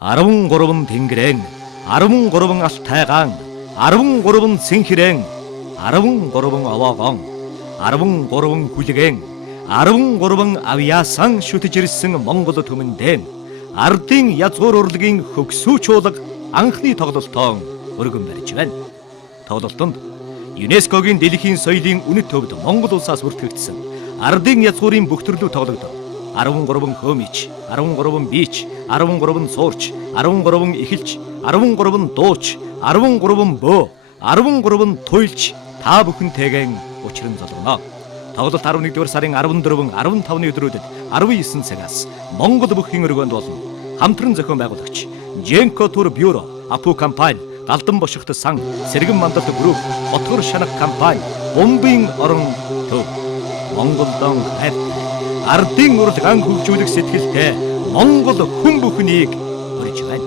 13 тэнгэрэн, 13 алтайгаан, 13 сэнхирэн, 13 овоогон, 13 хүлэгэн, 13 авьяасан шүтэж ирсэн Монгол түмэндээ ардын язгуур урлагийн хөгсөөч уулга анхны тоглолтоо өргөн барьж байна. Тоглолтонд ЮНЕСКОгийн дэлхийн соёлын үнэт төвд Монгол улсаас бүртгэгдсэн ардын язгуурын бүх төрлөө тоглогдов. 13 хөөмич, 13 биич, 13 суурч, 13 эхэлж, 13 дууч, 13 бөө, 13 туйлч та бүхэнтэйгэн учран золгоно. Тоглолт 11-р сарын 14, 15-ны өдрүүдэд 19 цагаас Монгол бүхний өргөнд болно. Хамтран зохион байгуулагч Женко тур бюро, Апу компани, Галдан бошигт сан, Сэргэн мандат групп, Отгор шанах компани, Бомбын орон төв. Монголдон хайртай, ардын урлаг ан хөгжүүлэх сэтгэлтэй Монгол хүн бүхнийг урьж байна.